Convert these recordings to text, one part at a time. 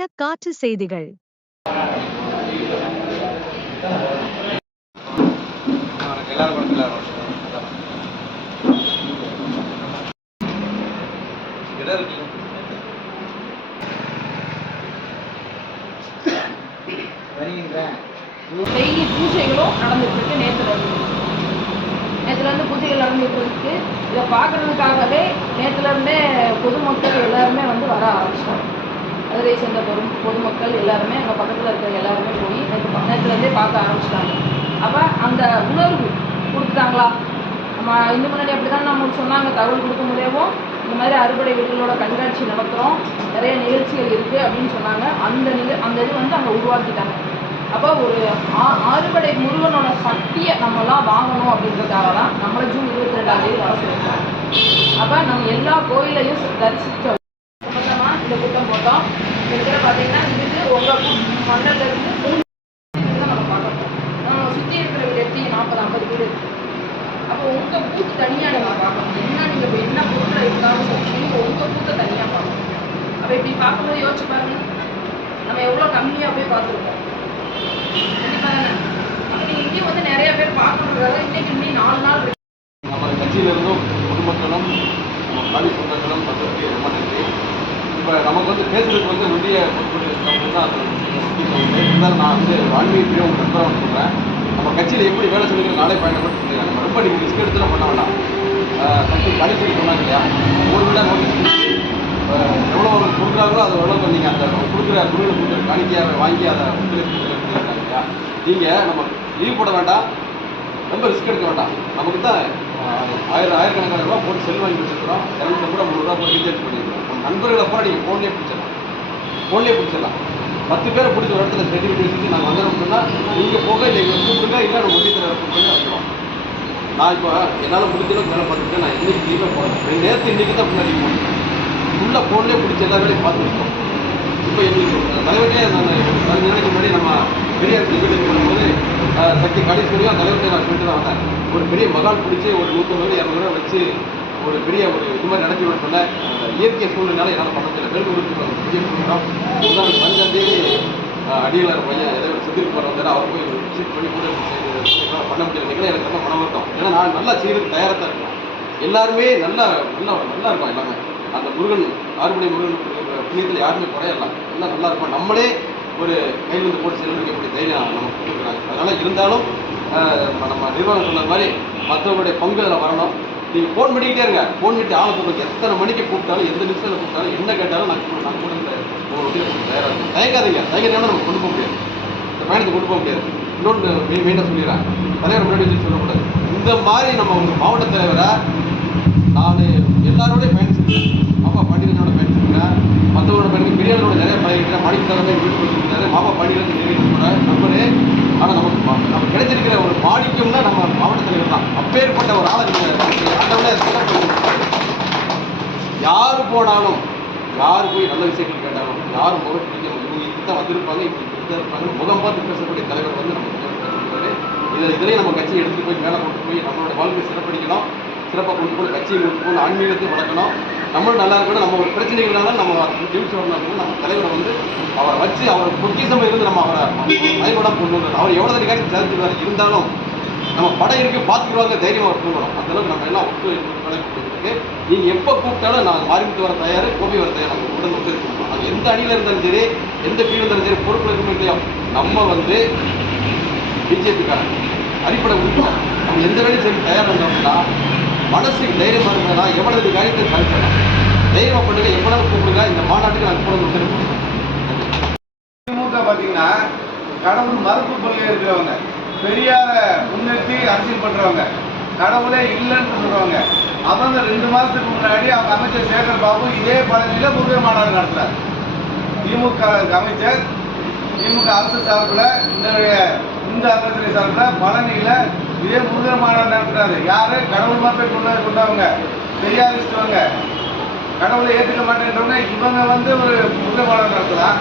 பயண காற்று செய்திகள். டெய்லி பூஜைகளும் நடந்துட்டு இருக்கு. நேற்றுலேருந்து பூஜைகள் நடந்துட்டு இருக்கு. இதை பார்க்கறதுக்காகவே நேற்றுலேருந்தே பொதுமக்கள் எல்லாருமே வந்து வர ஆரம்பிச்சிட்டாங்க. மதுரையை சேர்ந்த பொதுமக்கள் எல்லாருமே அங்கே பக்கத்தில் இருக்கிற எல்லாருமே போய் நேற்றுலேருந்தே பார்க்க ஆரம்பிச்சிட்டாங்க. அப்போ அந்த உணர்வு கொடுத்துட்டாங்களா? நம்ம இன்னும் முன்னாடி அப்படி தான் நம்மளுக்கு சொன்னாங்க, தகவல் கொடுக்க முடியவும் இந்த மாதிரி அறுபடை வீடுகளோட கண்காட்சி நடத்துகிறோம், நிறைய நிகழ்ச்சிகள் இருக்குது அப்படின்னு சொன்னாங்க. அந்த இது வந்து அங்கே உருவாக்கிட்டாங்க. அப்போ ஒரு அறுபடை முருகனோட சக்தியை நம்மலாம் வாங்கணும் அப்படின்றதுக்காக தான் நம்மளை ஜூன் 22ஆம் வர சொல்லியிருக்காங்க. அப்போ நம்ம எல்லா கோயிலையும் தரிசித்த சம்பந்தமாக இந்த கூட்டம் போட்டோம். இருக்கிற பார்த்தீங்கன்னா இதுக்கு உங்கள் மண்டலேருந்து 3 தான் நம்ம பார்க்கணும். நம்ம சுற்றி இருக்கிற வீடு எப்படி 40-50 வீடு இருக்குது. அப்போ உங்கள் பூத்து தனியாக நம்ம பார்க்கணும். என்ன நீங்கள் இப்போ என்ன பொருளை இருந்தாலும் சரி, நீங்கள் உங்கள் பூத்தை தனியாக பார்க்கணும். அப்போ இப்படி பார்க்கும்போது யோசிச்சு பாருங்க, நம்ம எவ்வளோ கம்மியாக போய் பார்த்துருக்கோம். கண்டிப்பாக தானே? அப்போ நீங்கள் இங்கேயும் வந்து நிறைய பேர் பார்க்கணுன்றதால இன்னைக்கு 4 நாள் இருக்கு. நம்ம கட்சியிலிருந்தும் பொதுமக்களும் நம்ம கல்வி சொந்தங்களும் சந்தோஷத்தை ரொம்ப நன்றி. இப்போ நமக்கு வந்து பேசுறதுக்கு வந்து ஒன்றிய பொதுமக்கள் தான் இருந்தாலும் நான் வந்து ஆன்மீகத்தையும் உங்கள் நண்பராக சொல்கிறேன். நம்ம கட்சியில் எப்படி வேலை சொல்லிக்கிற நாளே பயணப்பட்டு நம்ம ரொம்ப நீங்கள் ரிஸ்க் எடுத்துலாம் பண்ண வேண்டாம். சக்தி கடைசி சொன்னாங்க இல்லையா, ஒரு விட நோட்டீஸ் எவ்வளோ ஒரு கொடுக்குறாங்களோ அதை எவ்வளோ நீங்கள் அந்த கொடுக்குற குழுவில் கொடுக்குற காணிக்கையாக வாங்கி அதை ஒத்துழைப்பு இல்லையா. நீங்கள் நம்ம லீவ் போட வேண்டாம், ரொம்ப ரிஸ்க் எடுக்க வேண்டாம். நமக்கு தான் ஆயிரக்கணக்கான ரூபா போட்டு செல் வாங்கி வச்சுருக்கிறோம். 200 ரூபா 300 ரூபா போட்டு ரீசார்ஜ் பண்ணியிருக்கிறோம். நம்ம நண்பர்களை பூரா நீங்கள் ஃபோன்லேயே பிடிச்சிடலாம். 10 பேரை பிடிச்ச ஒரு இடத்துல சர்டிஃபிகேட் வச்சுட்டு நாங்கள் வந்துடும் சொன்னால் நீங்கள் போக நீங்கள் கூப்பிடுங்க, இல்லை நம்ம ஒட்டி தர கூப்பிடுங்க வந்துடுவோம். நான் இப்போ என்னால் முடிஞ்சளவுக்கு வேலை பார்த்துட்டு நான் இன்றைக்கி லீவே போகிறேன். நேற்று இன்றைக்கி தான் முன்னாடி போனேன். ஃபுல்லாக ஃபோன்லேயே பிடிச்ச எல்லா வேலையும் பார்த்து வச்சுக்கோம். இப்போ எங்களுக்கு தலைவர்களே நான் நினைக்க முன்னாடி நம்ம பெரியார் வீட்டுக்கு போகும்போது சக்தி கடைசி வரையும் தலைவர்கிட்ட நான் சொல்லிட்டு தான் வந்தேன். ஒரு பெரிய மகால் பிடிச்சி ஒரு 150-200 ரூபா வச்சு ஒரு பெரிய ஒரு இது மாதிரி நடத்தி விட இயற்கை சூழ்நிலை என்னால் பண்ண முடியல. வேலூருக்கு விஜய் சொல்கிறோம். 5ஆம் அடியில் பையன் ஏதோ ஒரு செஞ்சுட்டு போகிற வந்தார். அவர் போய் விசிட் பண்ணி கூட பண்ண முடியல. எனக்கு ரொம்ப மனம் வருத்தம். ஏன்னா நான் நல்லா செய்யறதுக்கு தயாராக தான் இருக்கேன். எல்லாருமே நல்லா இருக்கும். எல்லாமே அந்த முருகன் ஆறுபடை முருகன் புண்ணியத்தில் யாருமே குறையலாம். எல்லாம் நல்லா இருக்கும். நம்மளே ஒரு கையில் வந்து போட்டு செல்வதற்கு எப்படி தைரியம் நம்ம கொடுக்குறாங்க. அதனால் இருந்தாலும் நம்ம நிர்வாகம் சொன்ன மாதிரி மற்றவங்களுடைய பங்கு அதில் வரணும். நீங்கள் ஃபோன் பண்ணிக்கிட்டே இருங்க. ஃபோன் பண்ணிட்டு ஆளை சொல்லுங்க. எத்தனை மணிக்கு கூப்பிட்டாலும், எந்த நிமிஷத்தில் கூப்பிட்டாலும், என்ன கேட்டாலும் நான் கூட உங்கள் ஒட்டியில் கொடுக்க தயாராக இருக்கும். தயங்காதீங்க நம்ம கொண்டு போக முடியாது. இந்த பயணத்தை கொண்டு போக முடியாது. இன்னொன்று மெயினாக சொல்லிடுறேன், தலைவர் முன்னாடி வச்சு சொல்லக்கூடாது. இந்த மாதிரி நம்ம ஒரு மாவட்ட தலைவரை நான் எல்லாரோடையும் பயணிச்சிருக்கேன். மாமா பாண்டியனோட பயணிச்சிருக்கிறேன், மற்றவரோட பயணிக்க பெரியாரோட நிறைய பழகிக்கிறேன். மாணிக்கத்தாரமே வீட்டு கொடுத்துருக்காரு. மாமா பாண்டியன் நிறைய நம்பரு. ஆனால் நம்ம கிடைச்சிருக்கிற ஒரு மாணிக்கம்னா நம்ம மாவட்ட தலைவர் தான். அப்பேற்பட்ட ஒரு ஆளை யாரு போனாலும், யார் போய் நல்ல விஷயங்கள் கேட்டாலும், யாரும் முகம் பிடிக்கணும், இவங்க இதுதான் வந்திருப்பாங்க, இப்படி தான் இருப்பாங்க, முகம் பார்த்து பேசக்கூடிய தலைவர் வந்து நம்ம இதுலேயும் நம்ம கட்சியை எடுத்துகிட்டு போய் மேலே கொண்டு போய் நம்மளோட வாழ்க்கை சிறப்படிக்கணும். சிறப்பாக கொண்டு போய் கட்சியை கொண்டு போய் ஆன்மீகத்தையும் வளர்க்கணும். நம்மளும் நல்லா இருக்கணும். நம்ம ஒரு பிரச்சனைகள்னாலும் நம்ம நியூஸ் வரணும். நம்ம தலைவரை வந்து அவரை வச்சு அவர் பொக்கிசமாக இருந்து நம்ம அவரை பயப்படாம கொண்டு வரணும். அவர் எவ்வளோ காரியம் சேர்த்துருவார். இருந்தாலும் நம்ம படம் இருக்கு பார்த்துக்குவாங்க, தைரியமாக அவர் கூடணும். அந்தளவுக்கு நம்ம எல்லாம் ஒத்துழைப்பு. நீங்கள் எப்போ கூப்பிட்டாலும் நான் மாறிவிட்டு வர தயார், கோபி வர தயார். நம்ம உடனே ஒத்துழைப்பு. அது எந்த அணியில் இருந்தாலும் சரி, எந்த கீழே இருந்தாலும் சரி, பொறுப்பில் இருக்கணும் இல்லையா. நம்ம வந்து பிஜேபிக்காரன் அடிப்படை உறுப்பினர். நம்ம எந்த வேலையும் சரி தயாராக இருந்தோம்னா மனசுக்கு தைரியமாக இருந்ததுன்னா எவ்வளவு காரியத்தை சாதிக்கலாம். தைரியமாக பண்ணுங்க, எவ்வளவு கூப்பிடுங்க. இந்த மாநாட்டுக்கு நான் கூட ஒத்துழைப்பு. திமுக பார்த்தீங்கன்னா கடவுள் மறுப்பு கொள்கை இருக்கிறவங்க, பெரியாரை முன்னிறுத்தி அரசியல் பண்ணுறவங்க, கடவுளே இல்லைன்னு சொல்கிறவங்க. அவங்க 2 மாதத்துக்கு முன்னாடி அவங்க அமைச்சர் சேகர் பாபு இதே பழனியில் முருகன் மாநாடு நடத்துகிறார். திமுக அமைச்சர் திமுக அரசு சார்பில் இந்து அறநிலையத்துறை சார்பில் பழனியில் இதே முருகன் மாநாடு நடத்துகிறாரு. யார்? கடவுள் மறுப்பை கொண்டவங்க, பெரியாரிஸ்டவங்க, கடவுளை ஏற்றுக்க மாட்டேன்றவங்க. இவங்க வந்து ஒரு முருகன் மாநாடு நடத்தலாம்.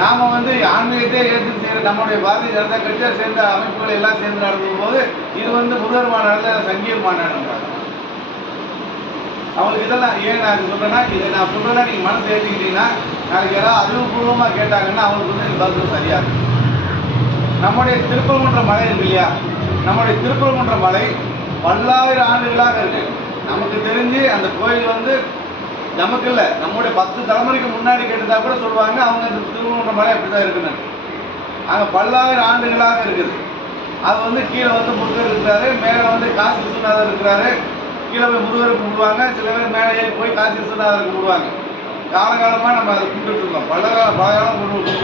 நாம் வந்து ஆன்மீகத்தை ஏற்று செய்கிற நம்முடைய பாரதிய ஜனதா கட்சியை சேர்ந்த அமைப்புகள் எல்லாம் சேர்ந்து நடக்கும் போது இது வந்து முருகர் மாநாடு சங்கீர் மாநாடுன்றாங்க. அவங்களுக்கு இதெல்லாம் ஏன் நான் சொல்கிறேன்னா, இதை நான் சொல்கிறேன்னா நீங்கள் மனசு ஏற்றிக்கிட்டீங்கன்னா நாளைக்கு யாராவது அறிவுபூர்வமாக கேட்டாங்கன்னா அவங்களுக்கு வந்து பதில் சரியா இருக்கும். நம்முடைய திருப்பரங்குன்ற மலை இருக்கு இல்லையா, நம்முடைய திருப்பரங்குன்ற மலை பல்லாயிரம் ஆண்டுகளாக இருக்கு. நமக்கு தெரிஞ்சு அந்த கோயில் வந்து நமக்கு இல்லை, நம்முடைய 10 தலைமுறைக்கு முன்னாடி கேட்டதா கூட சொல்லுவாங்க அவங்க அந்த திருப்பரங்குன்ற மலை அப்படிதான் இருக்குன்னு. அங்கே பல்லாயிரம் ஆண்டுகளாக இருக்குது. அது வந்து கீழே வந்து முருகர் இருக்கிறாரு, மேலே வந்து காசி விஸ்வநாதர் இருக்கிறாரு. கீழே போய் முருகரை கும்பிடுவாங்க, சில பேர் மேலே ஏறி போய் காசி விஸ்வநாதரை கும்பிடுவாங்க. காலகாலமாக நம்ம அதை கும்பிட்டு இருக்கோம், பல காலம் கும்பிட்டு.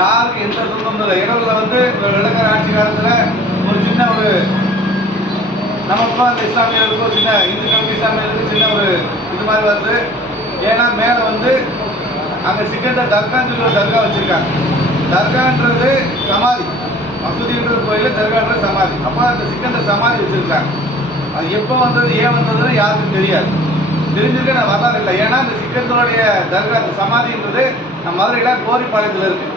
யாருக்கு எந்த சொந்தமும் இல்லை. இடத்துல வந்து வெள்ளக்கார ஆட்சி காலத்தில் ஒரு சின்ன ஒரு நமக்கும் அந்த இஸ்லாமியர்களுக்கும் ஒரு சின்ன இந்துக்களுக்கு இஸ்லாமியர்களுக்கு சின்ன ஒரு இது மாதிரி வருது. ஏன்னா மேலே வந்து அங்கே சிக்கந்தர் தர்கான்னு சொல்லி ஒரு தர்கா வச்சுருக்காங்க. தர்கான்றது சமாதி, மசூதின்றது கோயில், தர்கான்றது சமாதி. அப்போ அந்த சிக்கந்தர் சமாதி வச்சுருக்காங்க. அது எப்போ வந்தது ஏன் வந்ததுன்னு யாருக்கும் தெரியாது. தெரிஞ்சுக்க நான் வரலாறு இல்லை. ஏன்னா இந்த சிக்கந்தருடைய தர்கா அந்த சமாதின்றது நம்ம மதுரையில் கோரிப்பாளையத்தில் இருக்குது.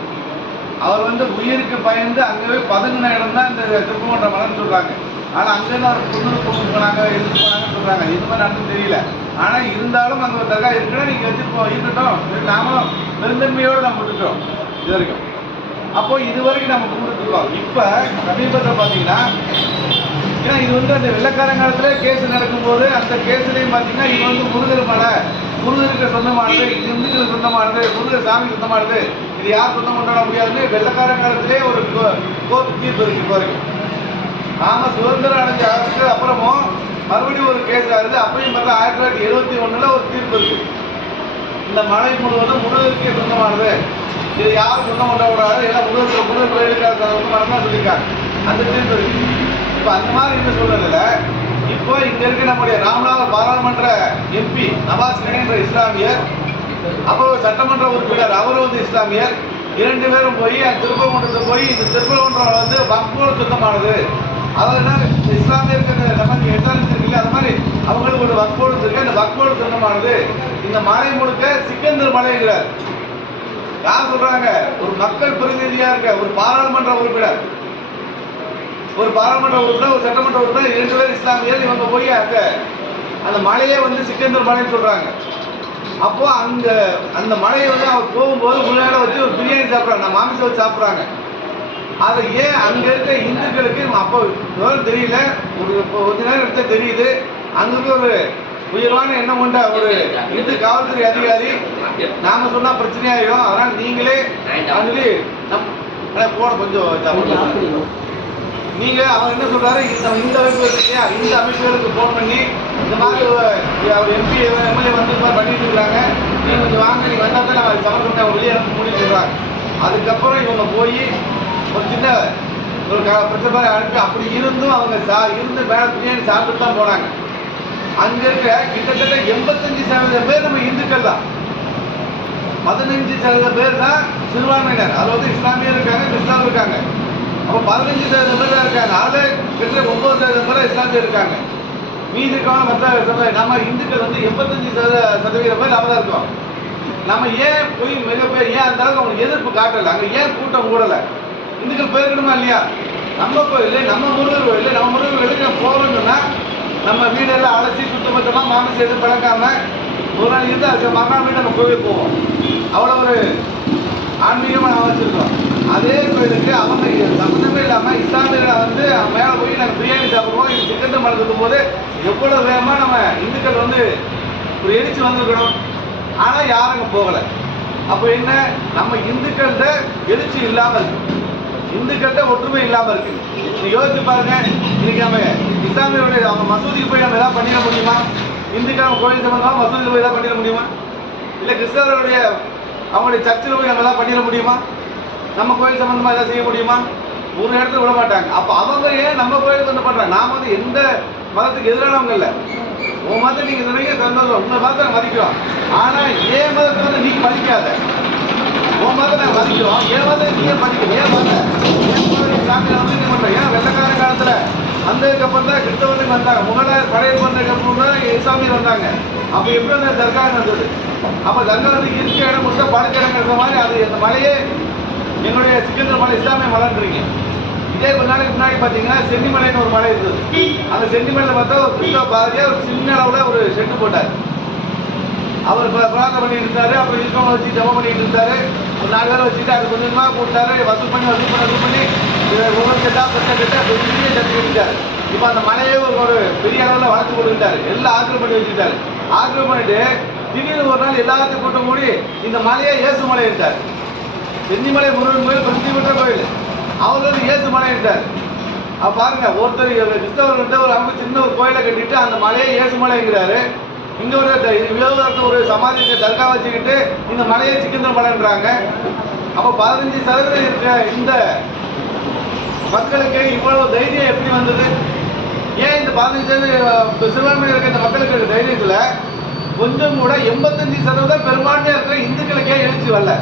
அவர் வந்து உயிருக்கு பயந்து அங்கே பதுங்கின இடம் தான் இந்த திருப்பரங்குன்ற மலைன்னு சொல்கிறாங்க. ஆனால் அங்கேருந்து அவர் பொண்ணு கொண்டு போனாங்க, எடுத்து போனாங்கன்னு சொல்கிறாங்க. இது மாதிரி நடந்து தெரியல. ஆனால் இருந்தாலும் அங்கே ஒரு தர்கா இருக்குன்னா நீங்கள் வச்சுருப்போம், இருக்கட்டும், நாமளும் பெருந்தன்மையோடு நம்ம விட்டுட்டோம் இது வரைக்கும். அப்போ இது வரைக்கும் நம்ம கும்பிட்டுருக்கோம். இப்போ சமீபத்தில் பார்த்தீங்கன்னா, ஏன்னா இது வந்து அந்த வெள்ளக்காரங்காலத்தில் கேஸ் நடக்கும்போது அந்த கேஸ்லேயும் பார்த்தீங்கன்னா இது வந்து முருகர் மலை, முருகருக்கு சொந்தமானது, இது இந்துக்களுக்கு சொந்தமானது, முருகர் சாமி சொந்தமானது, இது யார் சொந்தம் கொண்டாட முடியாதுன்னு வெள்ளக்காரங்காலத்திலே ஒரு கோர்ட்டு தீர்ப்பு இருக்கு. இப்போ வரைக்கும் ஆமாம், சுதந்திரம் அடைஞ்ச அரசுக்கு அப்புறமும் மறுபடியும் ஒரு கேஸ் ஆகுது. அப்பயும் பார்த்தா 1971 ஒரு தீர்ப்பு இருக்கு. இந்த மலை முழுவதும் முருகருக்கே சொந்தமானது, இது யாரும் சொந்தம் கொண்டாடாது, எல்லாம் முருகர் கோயிலுக்காக சொந்தமானதான் சொல்லியிருக்காங்க. அந்த தீர்ப்பு இருக்கு. இப்போ அந்த மாதிரி என்ன சொல்றதுல இப்போ இங்க இருக்க நம்முடைய ராமநாதபுரம் பாராளுமன்ற எம்பி நவாஸ் கனி இஸ்லாமியர், அப்புறம் சட்டமன்ற உறுப்பினர் அவரும் வந்து இஸ்லாமியர், 2 பேரும் போய் அந்த திருப்பரங்குன்றத்தை போய் இந்த திருப்பரங்குன்றம் வந்து வக்ஃபோட சொந்தமானது, அதனால இஸ்லாமியருக்கு நம்ம எட்டாலிச்சு இருக்குல்ல, அது மாதிரி அவங்களுக்கு ஒரு வக்ஃபோடு இருக்கு, அந்த வக்ஃபோடு சொந்தமானது. இந்த மலை முழுக்க சிக்கந்தர் மலைங்கிறார். யார் சொல்றாங்க? ஒரு மக்கள் பிரதிநிதியா இருக்க ஒரு பாராளுமன்ற உறுப்பினர், ஒரு சட்டமன்ற உறுப்பினர், 2 பேர் இஸ்லாமியர். இவங்க போய் அந்த மலையே வந்து சிக்கந்தர் மலைன்னு சொல்றாங்க. அப்போ அந்த மலையை வந்து அவர் போகும்போது முன்னாடி வச்சு ஒரு பிரியாணி சாப்பிட்றாங்க, மாமிசம் வச்சு சாப்பிட்றாங்க. அதை ஏன் அங்கே இருக்க இந்துக்களுக்கு அப்போ தெரியல, கொஞ்ச நேரம் எடுத்த தெரியுது. அங்கே ஒரு உயர்வான எண்ணம் கொண்ட ஒரு இந்து காவல்துறை அதிகாரி நாம சொன்னா பிரச்சனையாயிடும், அதனால நீங்களே சொல்லி போன கொஞ்சம் நீங்க அவர் என்ன சொல்றாரு, இந்த அமைப்பு இல்லையா, இந்த அமைப்புகளுக்கு போன் பண்ணி இந்த மாதிரி அவர் எம்பி எம்எல்ஏ வந்து பண்ணிட்டு இருக்காங்க, நீங்க கொஞ்சம் வாங்க, நீங்க வந்தா தான் நம்ம சமர்ப்பணத்தை வெளியே முடிவு சொல்றாங்க. அதுக்கப்புறம் இவங்க போய் ஒரு சின்ன ஒரு பிரச்சனை அனுப்பி, அப்படி இருந்தும் அவங்க இருந்து மேலே பிரியாணி சாப்பிட்டு தான் போனாங்க. அங்க இருக்க கிட்டத்தட்ட 85% பேர் நம்ம இந்துக்கள் தான், 15% பேர் தான் சிறுபான்மையினர். அதில் வந்து இஸ்லாமியர் இருக்காங்க, கிறிஸ்தவர்கள் இருக்காங்க. அப்போ 15% பேர் தான் இருக்காங்க. அதில் கிட்டத்தட்ட 9% பேர் இஸ்லாமியர் இருக்காங்க. மீதி இருக்கவங்க மற்ற நம்ம இந்துக்கள் வந்து 85% பேர் அவதான் இருக்கோம். நம்ம ஏன் போய் மிகப்பெரிய ஏன் அந்த அளவுக்கு அவங்களுக்கு எதிர்ப்பு காட்டலை? அங்கே ஏன் கூட்டம் கூடலை? இந்துக்கள் போயிருக்கணுமா இல்லையா? நம்ம கோயில், நம்ம முருகர் கோயில், நம்ம முருகர் கோயிலுக்கு நம்ம போகணும்னா நம்ம வீடெல்லாம் அழைச்சி சுத்தபத்தமாக மாமிசம் எதுவும் பழக்காம ஒரு நாள் இருந்து அதுக்கு மறுநாள் வீடு நம்ம கோவில் போவோம். அவ்வளோ ஒரு ஆன்மீகமாக நம்ம வச்சுருக்கோம். அதே கோயிலுக்கு அவங்க சம்மந்தமே இல்லாமல் இஸ்லாமியர்களை வந்து மேலே போய் நாங்கள் பிரியாணி சாப்பிடுவோம், இது சிக்கன் மழை போது எவ்வளோ வேகமாக நம்ம இந்துக்கள் வந்து ஒரு எழுச்சி வந்துருக்கணும். ஆனால் யாரும் அங்கே போகலை. அப்போ என்ன, நம்ம இந்துக்கள்கிட்ட எழுச்சி இல்லாமல் இருக்கு, இந்துக்கள்கிட்ட ஒற்றுமை இல்லாமல் இருக்கு. நீங்கள் யோசிச்சு பாருங்க, இன்னைக்கு நம்ம இஸ்லாமியருடைய அவங்க மசூதிக்கு போய் நம்ம எதாவது பண்ணிட முடியுமா? இந்துக்கள் கோயில் சம்பந்தமாக மசூதியில் போய் எதாவது பண்ணிட முடியுமா? இல்லை கிறிஸ்தவர்களுடைய அவங்களுடைய சர்ச்சில் போய் நம்ம எதாவது பண்ணிட முடியுமா? நம்ம கோயில் சம்பந்தமாக எதாவது செய்ய முடியுமா? ஒரு இடத்துல விட மாட்டாங்க. அப்போ அவங்க ஏன் நம்ம கோயிலுக்கு வந்து பண்ணுறாங்க? நாம் வந்து எந்த மதத்துக்கு எதிரானவங்க இல்லை. உன் மதத்தை நீங்கள் சொன்னீங்க சந்தோஷம், உங்கள் மதத்தை மதிக்கிறோம். ஆனால் ஏன் மதத்தை வந்து நீ மதிக்காத, உன் மதத்தை நாங்கள் மதிக்கிறோம், என் மதத்தை நீயே மதிக்கிறோம். ஏன் மதம் சாமியை வந்து என்ன பண்ணுறோம்? ஏன் வெள்ளக்கார காலத்தில் வந்ததுக்கப்புறம் தான் கிறிஸ்தவர்களுக்கு வந்தாங்க, முகலாயர் படையெடுப்பு வந்ததுக்கப்புறம் தான் இஸ்லாமியர் வந்தாங்க. அப்போ எப்படி அந்த தர்கா வந்தது? அப்போ தர்கா வந்து இருக்க இடம் கொடுத்தா படுக்க இடம் இருக்கிற மாதிரி அது அந்த மலையே எங்களுடைய சிக்கந்தர் மலை இஸ்லாமிய மலைன்றீங்க. இதே கொஞ்ச நாளைக்கு முன்னாடி பார்த்தீங்கன்னா சென்னிமலைன்னு ஒரு மலை இருந்தது. அந்த சென்னிமலையில் பார்த்தா ஒரு கிறிஸ்தவ பாதியாக ஒரு சின்ன அளவில் ஒரு ஷெட்டு போட்டார். அவர் பிரார்த்தனை பண்ணிட்டு இருந்தாரு. அப்புறம் இருக்கவங்க வச்சு ஜபம் பண்ணிட்டு இருந்தாரு. ஒரு 4 பேரை வச்சுட்டு அது கொஞ்சம் கொஞ்சமாக கூப்பிட்டாரு. வசூல் பண்ணி ஒவ்வொரு செட்டா பெரிய சட்டி வச்சுட்டாரு. இப்போ அந்த மலையே ஒரு பெரிய அளவில் வளர்த்து கொடுத்துட்டாரு. எல்லாம் ஆக்கிரம் பண்ணி வச்சுட்டாரு. ஆக்கிரம் பண்ணிட்டு திடீர்னு ஒரு நாள் எல்லாத்தையும் கூட்டம் கூடி இந்த மலையை இயேசு மலை எடுத்தார். சென்னிமலை முருகன் கோயில் பிரசித்தி பெற்ற கோயில், அவர் வந்து இயேசு மலை எடுத்தார். அப்போ பாருங்க, ஒருத்தர் கிறிஸ்தவர்கிட்ட ஒரு அவங்க சின்ன ஒரு கோயிலை கட்டிட்டு அந்த மலையை இயேசு மலைங்கிறாரு. இங்க ஒரு சமாதி தர்கா வச்சுக்கிட்டு இந்த மலையை சிக்கந்தர் மலைன்றாங்க. அப்போ 15% இருக்க இந்த மக்களுக்கு இவ்வளவு தைரியம் எப்படி வந்தது? ஏன் இந்த 15% சிறுபான்மையில் இருக்க இந்த மக்களுக்கு இருக்க தைரியத்தில் கொஞ்சம் கூட 85% பெரும்பான்மையாக இருக்கிற இந்துக்களுக்கே எழுச்சி வரல,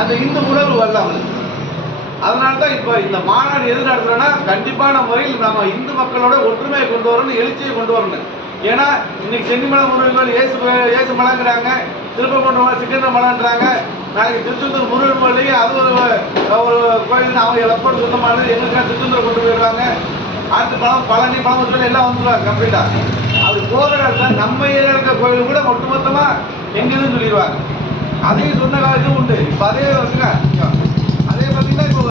அந்த இந்து உணர்வு வரல அவங்களுக்கு. அதனால தான் இப்போ இந்த மாநாடு எது நடத்துறோன்னா கண்டிப்பான முறையில் நம்ம இந்து மக்களோட ஒற்றுமையை கொண்டு வரணும், எழுச்சியை கொண்டு வரணும். ஏன்னா இன்னைக்கு சென்னிமலை முருகன் கோயில் ஏசு மலைங்கிறாங்க, திருப்பரங்குன்றம் சிக்கந்தர் மலைன்றாங்க. நாளைக்கு திருச்செந்தூர் முருகன் கோயிலையே அது ஒரு கோயில் அவங்க எப்போது சொந்தமானது எங்களுக்கு திருச்செந்தூர் கொண்டு போயிடுவாங்க. அடுத்து பழனி பழமுத்தூர் எல்லாம் வந்துடுவாங்க கம்ப்ளீட்டாக. அப்படி போகிற இடத்துல நம்ம ஏரியா இருக்க கோயில் கூட ஒட்டுமொத்தமாக எங்கேன்னு சொல்லிடுவாங்க. அதையும் சொன்ன காலத்தும் உண்டு. இப்போ அதே வந்துங்க, அதே பார்த்தீங்கன்னா இப்போ